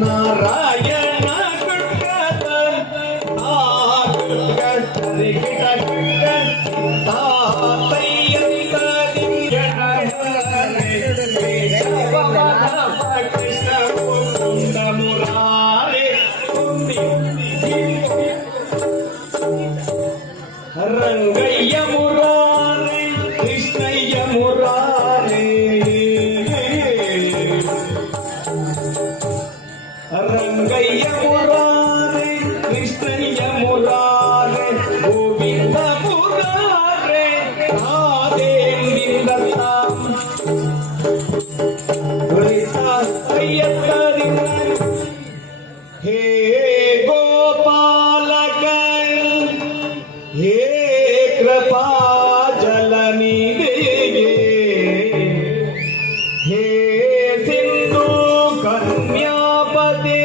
ನಾರಾಯಣ ರಂಗಯ್ಯ ಮುರಾರಿ ಕೃಷ್ಣಯ್ಯ ಮುರಾರಿ ರಂಗಯ್ಯ ಮುರಾರಿ ಕೃಷ್ಣಯ್ಯ ಮುರಾರಿ ಗೋವಿಂದ ಮುರಾರಿ ರಾಧೇಂದ್ರ ಹೇ ಗೋಪಾಲಕ ಹೇ ಕೃಪಾ ಜಲನಿಧಿಗೆ ಹೇ ಸಿಂಧು ಕನ್ಯಾಪತಿ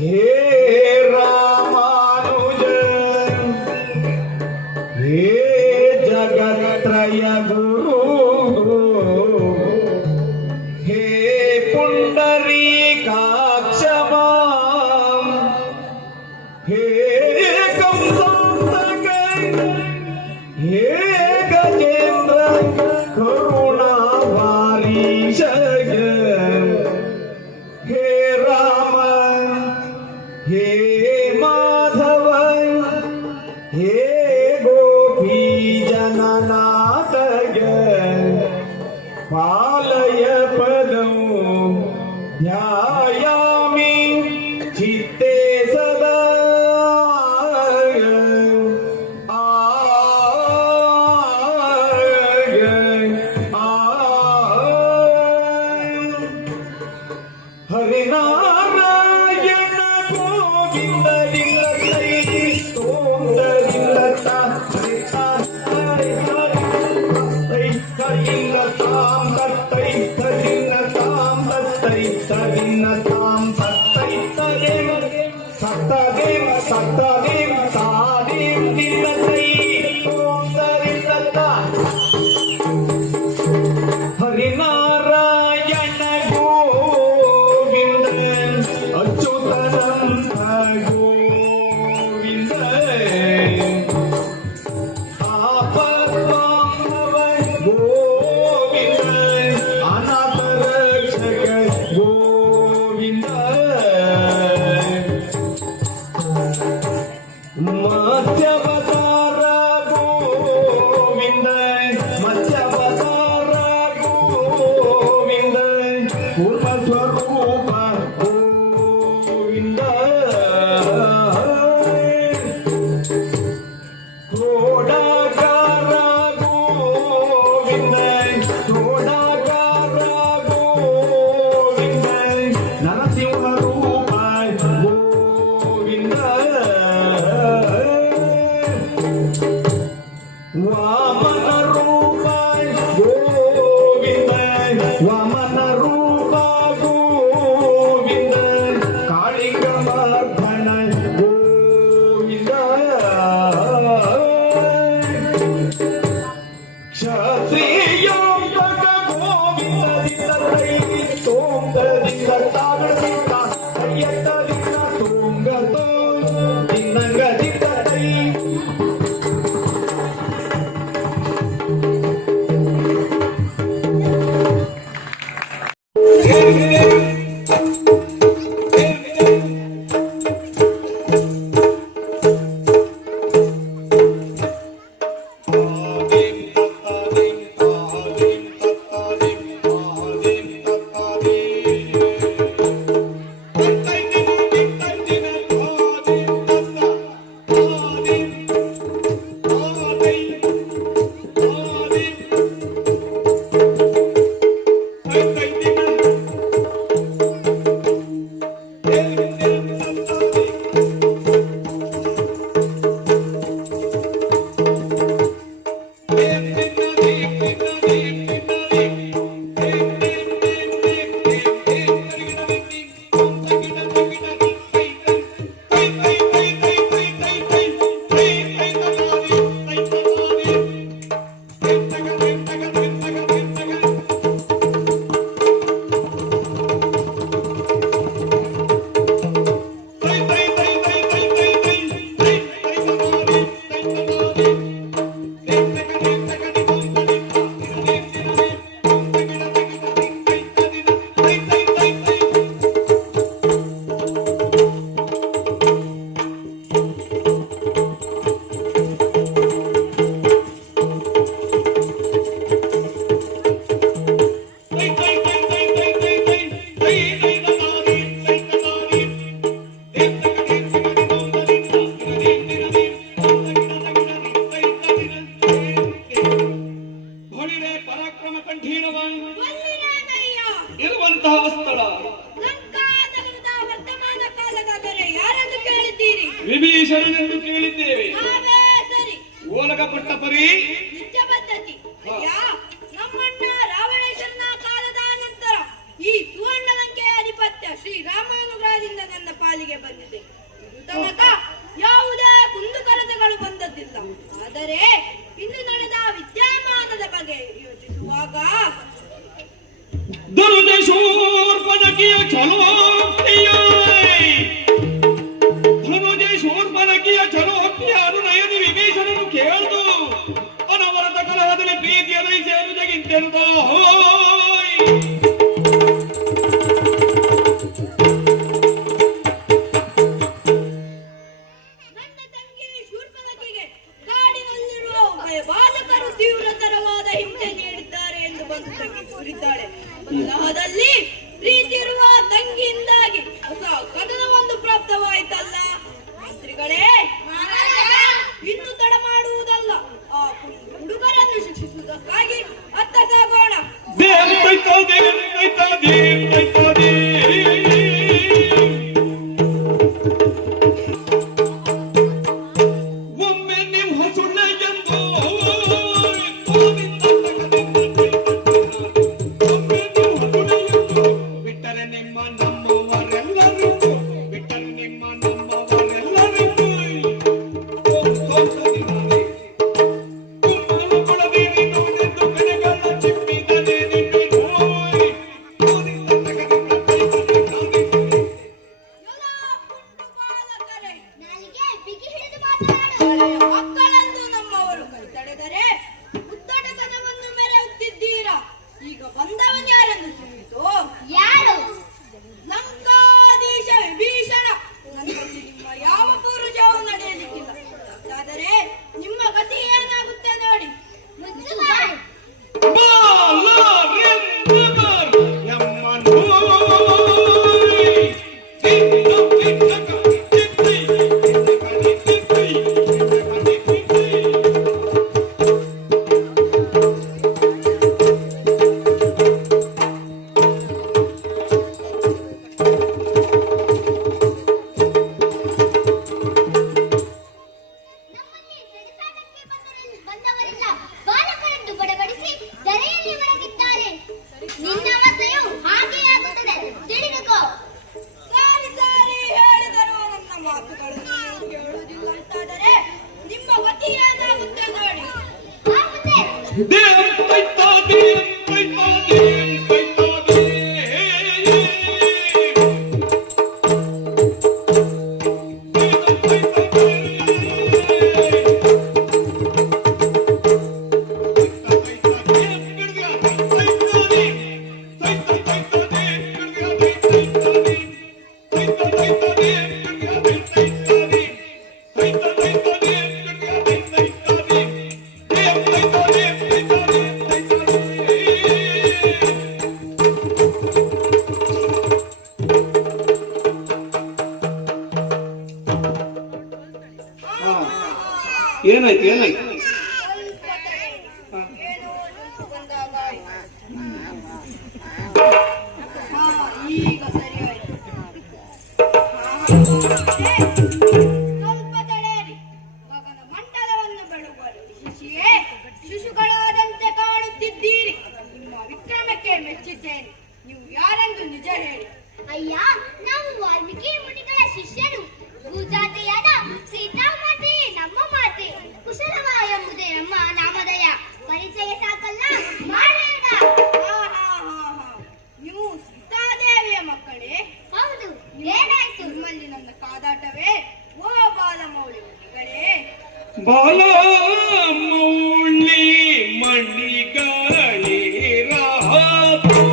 ಹೇ ರಾಮಾನುಜ ಹೇ ಜಗತ್ರಯ ಗುರು ಹೇ ಪುಂಡರೀಕಾಕ್ಷ ಹೇ ಹೇ ಗಜೇಂದ್ರ ಕರುಣಾವಾರೀಶ ಹೇ ರಾಮ ಹೇ ಮಾಧವ ಹೇ ಗೋಪೀ ಜನನಾಥ ಪಾಲಯ ಪದಂ ಧ್ಯಾಯಾಮಿ ಚಿತ್ತೇ ಸದಾ ಹರಿನಾರಾಯಣ ಗೋವಿಂದ ಸತ್ತದೇವ ಸಾದೇವ ಹರಿನಾರಾಯಣ ಗೋವಿಂದ ಅಚ್ಯುತನಂತ ಗೋವಿಂದ ಆಪದ್ಬಾಂಧವ ಗೋವಿಂದ ಅನಾಥ ರಕ್ಷಕ ಗೋವಿಂದ ಮತ್ಸ್ಯಾವತಾರ ಗೋವಿಂದ ಮತ್ಸ್ಯಾವತಾರ ಗೋವಿಂದ ಕೂರ್ಮ ಸ್ವರೂಪ ಗೋವಿಂದ ಕ್ರೋಡಾಕಾರ ಗೋವಿಂದ ಕ್ರೋಡಾಕಾರ ಗೋವಿಂದ ನರಸಿಂಹ ರೂಪ ಗೋವಿಂದ ವಾಮನ ರೂಪ ಗೋವಿಂದ ವಾಮನ ರೂಪ ಗೋವಿಂದ ಕಾಳಿಂಗ ಮರ್ಧನ ಗೋವಿಂದ ಕ್ಷತ್ರಿಯೋಂತಕ ಗೋವಿಂದದಿಂದ ತೋಂಗದಿಂದ ತಾಗದಿಂದ ಅಯ್ಯತ್ತದಿಂದ ತೋಂಗತೋ ಇನ್ನಂಗದಿಂದ ಸ್ಥಳ. ಲಂಕಾನಗರದ ವರ್ತಮಾನ ಕಾಲದ ದೊರೆ ಯಾರೆಂದು ಕೇಳಿದ್ದೀರಿ? ವಿಭೀಷಣನೆಂದು ಕೇಳಿದ್ದೇವೆ. ನಾವೇ ಸರಿ. ಓಲಗಪಟ್ಟ ಪರಿ ನಿತ್ಯ ಪದ್ಧತಿ. ಅಯ್ಯ, ನಮ್ಮಣ್ಣ ರಾವಣೇಶ್ವರನ ಕಾಲದ ನಂತರ ಈ ಸುವರ್ಣಲಂಕೆಯ ಅಧಿಪತ್ಯ ಶ್ರೀ ರಾಮಾನುಗ್ರಹದಿಂದ ನನ್ನ ಪಾಲಿಗೆ ಬಂದಿದೆ. ಇದು ತನಕ ಯಾವುದೇ ಕುಂದುಕೊರತೆಗಳು ಬಂದದ್ದಿಲ್ಲ. ಆದರೆ ಇನ್ನು ನಡೆದ ವಿದ್ಯಮಾನದ ಬಗ್ಗೆ ಯೋಚಿಸುವಾಗ ಧನುಜಶೂರ್ಪನಕಿಯ ಛಲೋಕ್ತಿಯ ಧನುಜಶೂರ್ಪನಕಿಯ ಛಲೋಕ್ತಿಯ ಅನುನಯನಿ ವಿಭೀಷಣನು ಕೇಳಿದು ಅನವರತ ಕಲಹದಲ್ಲಿ ಪ್ರೀತಿಯ ನೈಸೇನು ಜಗಿಂತೆನುದ ನನ್ನ ತಂಗಿ ಶೂರ್ಪನಖಿಗೆ ಕಾಡಿನಲ್ಲಿರುವ ಬಾಲಕರು ತೀವ್ರತರವಾದ ಹಿಂಸೆ ನೀಡಿದ್ದಾರೆ ಎಂದು ಬಂದು ತಂಗಿ ದೂರಿದ್ದಾಳೆ. ಕಲಹದಲ್ಲಿ ಪ್ರೀತಿ ಇರುವ ತಂಗಿಯಿಂದಾಗಿ ಹೊಸ ಕದನವೊಂದು ಪ್ರಾಪ್ತವಾಯಿತಲ್ಲ. ಮಂತ್ರಿಗಳೇ, ಇನ್ನು ತಡ ಮಾಡುವುದಲ್ಲ. ಆ ಹುಡುಗರನ್ನು ಶಿಕ್ಷಿಸುವುದಕ್ಕಾಗಿ ಅತ್ತ ಸಾಗೋಣ. ಒಮ್ಮೆ ನಿಮ್ಮ ಸುಳ್ಳೆಂದು ಬಿಟ್ಟರೆ ನಿಮ್ಮ ನಮ್ಮವರೆಲ್ಲರೂ ಬಿಟ್ಟರೆ ನಿಮ್ಮ ನಮ್ಮವರೆಲ್ಲರೂ ಕೊಡಬೇಡಿ ನೋಡೆಂದು ಕಣಗಳ ಚಿಪ್ಪಿದರೆ ನಿಮ್ಮಿಗೂ ಮಕ್ಕಳಂದು ನಮ್ಮವರು ಕೈತಡೆದರೆ ಉದ್ದಟತನವನ್ನು ಮೆರೆಯುತ್ತಿದ್ದೀರಾ. ಈಗ ಬಂದವನ್ ಯಾರೆಂದು ತಿಳಿಯಿತು? ಯಾರು? ಲಂಕಾಧೀಶ ವಿಭೀಷಣ. ನನ್ನಲ್ಲಿ ನಿಮ್ಮ ಯಾವ ಪೂರ್ವಜವೂ ನಡೆಯಲಿಕ್ಕಿಲ್ಲ. ಆದರೆ ನಿಮ್ಮ ಗತಿ ಏನಾಗುತ್ತೆ ನೋಡಿ. ಬಂದವರೆಲ್ಲ ಬಾಲಕರನ್ನು ಬಡಬಡಿಸಿ ಧರೆಯಲ್ಲಿ ಮಲಗಿದ್ದಾರೆ. ನಿನ್ನ ಅವಸ್ಥೆಯು ಹಾಗೆಯೇ ಆಗುತ್ತದೆ, ತಿಳಿದುಕೋ. ಸಾರಿ ಸಾರಿ ಹೇಳಿದರು ನನ್ನ ಮಾತುಗಳನ್ನು ನೀವು ಕೇಳುವುದಿಲ್ಲ ಅಂತಾದರೆ ನಿಮ್ಮ ಗತಿ ಏನಾಗುತ್ತೆ ನೋಡಿ. ಏನಾಯ್ತು ಏನಾಯ್ತು? ಏನೋ ಜಂತು ಬಂದಾಗ ಈಗ ಸರಿಯಾಯಿತು. ಸ್ವಲ್ಪ ತಡೆಯಿರಿ. ಮಗನ ಮಂಡಲವನ್ನು ಬೆಳಗುವರು ಶಿಶಿಯೇ ಶಿಶುಗಳಾದಂತೆ ಕಾಣುತ್ತಿದ್ದೀರಿ. ನಿಮ್ಮ ವಿಕ್ರಮಕ್ಕೆ ಮೆಚ್ಚಿದ್ದೇನೆ. ನೀವು ಯಾರೆಂದು ನಿಜ ಹೇಳಿ. ಅಯ್ಯ, ನಾವು ವಾಲ್ಮೀಕಿ ಮುನಿಗಳ ಶಿಷ್ಯರು. ಭೂಜಾತೆಯಾದ ಸೀತಾಮಾತೆ ನಮ್ಮ ಮಾತೆ. ಕುಶಲವ ಎಂಬುದೇ ನಮ್ಮ ನಾಮಧೇಯ. ಪರಿಚಯ ಸಾಕಲ್ಲ, ಮಾಡೋಣ. ನೀವು ಸೀತಾದೇವಿಯ ಮಕ್ಕಳೇ? ಹೌದು. ಏನಾಯ್ತು? ನಿಮ್ಮಲ್ಲಿ ನನ್ನ ಕಾದಾಟವೇ? ಓ ಬಾಲಮೌಳಿ ಮಣಿಗಳೇ. ಬಾಲಮೌಳಿ ಮಣಿಗಳೇ ರಾತು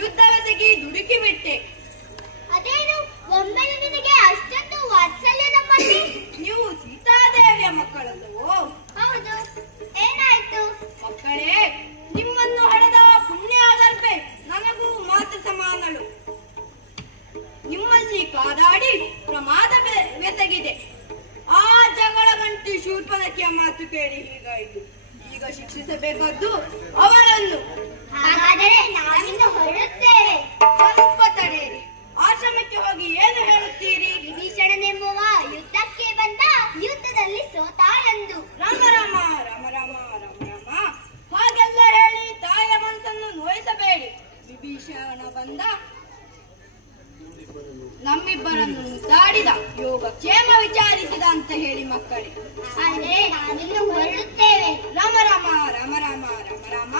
ಯುದ್ಧವೆಸಗಿ ದುಡುಕಿ ಬಿಟ್ಟೆ. ಅದೇನು ಒಮ್ಮೆಲೆ ನಿನಗೆ ಅಷ್ಟೊಂದು ವಾತ್ಸಲ್ಯ ನಮ್ಮಲ್ಲಿ? ನೀವು ಸೀತಾದೇವಿಯ ಮಕ್ಕಳಲ್ಲವೋ? ಹೌದು, ಏನಾಯ್ತು? ಮಕ್ಕಳೇ, ನಿಮ್ಮನ್ನು ಹಡೆದ ಪುಣ್ಯಾಗರ್ಭೆ ನನಗೂ ಮಾತು ಸಮಾನಳು. ನಿಮ್ಮಲ್ಲಿ ಕಾದಾಡಿ ಪ್ರಮಾದವೆಸಗಿದೆ. ಆ ಜಗಳ ಗಂಟಿ ಶೂರ್ಪನಖಿಯ ಮಾತು ಕೇಳಿ ಹೀಗಾಯಿತು. ಈಗ ಶಿಕ್ಷಿಸಬೇಕಾದ್ದು ಅವಳನ್ನು. ಹಾಗಾದರೆ ನಾವಿನ್ನು ಹೊರಡುತ್ತೇವೆ. ಸ್ವಲ್ಪ ತಡೆಯಿರಿ. ಆಶ್ರಮಕ್ಕೆ ಹೋಗಿ ಏನು ಹೇಳುತ್ತೀರಿ? ವಿಭೀಷಣನೆಂಬುವ ಯುದ್ಧಕ್ಕೆ ಬಂದ, ಯುದ್ಧದಲ್ಲಿ ಸೋತ ಎಂದು. ರಾಮ ರಾಮ ರಾಮ ರಾಮ ರಾಮ ರಾಮ ಹಾಗೆಲ್ಲ ಹೇಳಿ ತಾಯಿಯ ಮನಸ್ಸನ್ನು ನೋಯಿಸಬೇಡಿ. ವಿಭೀಷಣ ಬಂದ, ನಮ್ಮಿಬ್ಬರನ್ನು ಮುದ್ದಾಡಿದ, ಯೋಗಕ್ಷೇಮ ವಿಚಾರಿಸಿದ ಅಂತ ಹೇಳಿ ಮಕ್ಕಳೇ. ಆದರೆ ನಾವಿನ್ನು ಹೊರಡುತ್ತೇವೆ. ರಾಮ ರಾಮ ರಾಮ ರಾಮ ರಾಮ ರಾಮ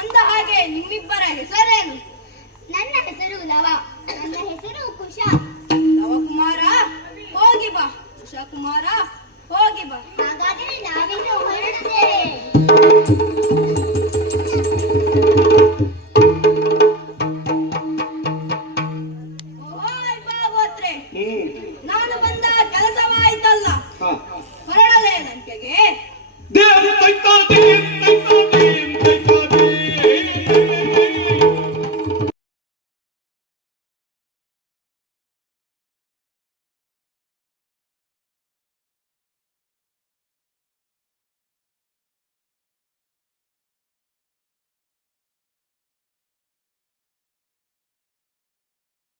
ಅಂದ ಹಾಗೆ ನಿಮ್ಮಿಬ್ಬರ ಹೆಸರೇನು? ನನ್ನ ಹೆಸರು ಲವ, ನನ್ನ ಹೆಸರು ಕುಶ. ನವಕುಮಾರ ಹೋಗಿ ಬಾ, ಕುಶಕುಮಾರ ಹೋಗಿ ಬಾ. ಹಾಗಾದರೆ ನಾವಿನ್ನು ಹೊರಡುತ್ತೇವೆ. ಓಯ್ ಭಾಗವತ್ರೆ, ಹ್ಮ್ ನಾನು ಬಂದ ಕೆಲಸವಾಯ್ತಲ್ಲ, ಹಾ ಹೊರಡಲೇ ನಂಕೆಗೆ? ದೇವ